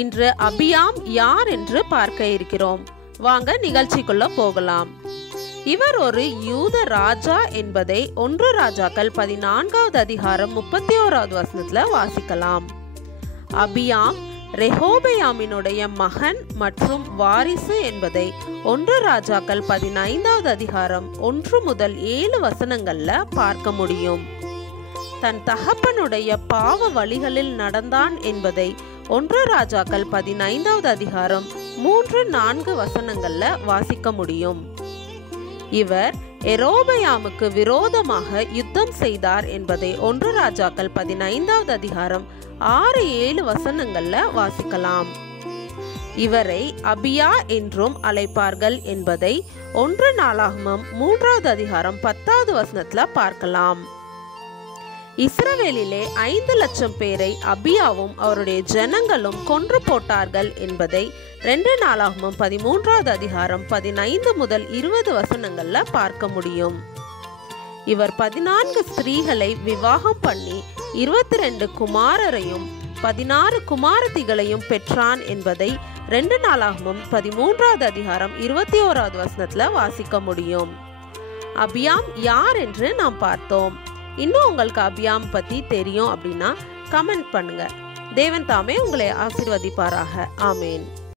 இன்று அபியாம் யார் என்று பார்க்க இருக்கிறோம். வாங்க நிகழ்ச்சிக்குள்ள போகலாம். இவர் ஒரு யூத ராஜா என்பதை 1 ராஜாக்கள் 14வது அதிகாரம் 31வது வசனத்துல வாசிக்கலாம். அபியாம் ரெஹோபெயாமினுடைய மகன் மற்றும் வாரிசு என்பதை 1 ராஜாக்கள் 15வது அதிகாரம் 1 முதல் 7 வசனங்கள்ல பார்க்க முடியும். தன் தகப்பனுடைய பாவ வழிகளில் நடந்தான் என்பதை 1 ராஜாக்கள் 15வது அதிகாரம் 3-4 வசனங்கள்ல வாசிக்க முடியும். இவர் எரோபெயாமுக்கு விரோதமாக யுத்தம் செய்தார் என்பதை 1 ராஜாக்கள் 15வது அதிகாரம் 6-7 வசனங்கள்ல வாசிக்கலாம். இவரை அபியா என்றும் அழைப்பார்கள் என்பதை 1 நாளாகமம் 3வது அதிகாரம் 10வது வசனத்துல பார்க்கலாம். இஸ்ரவேலிலே 5 லட்சம் பேரை அபியாவும் அவருடைய ஜனங்களும் கொன்று போட்டார்கள் என்பதை 2 நாளாகமம் 13வது அதிகாரம் 15 முதல் 20 வசனங்கள்ல பார்க்க முடியும். இவர் 14 ஸ்திரீகளை விவாகம் பண்ணி 22 குமாரரையும் 16 குமாரத்திகளையும் பெற்றான் என்பதை 2 நாளாகமம் 13வது அதிகாரம் 21வது வசனத்துல வாசிக்க முடியும். அபியாம் யார் என்று நாம் பார்த்தோம். இன்னும் உங்களுக்கு அபியாம் பத்தி தெரியும் அப்படின்னா கமெண்ட் பண்ணுங்க. தேவன் தாமே உங்களை ஆசீர்வதிப்பாராக. ஆமேன்.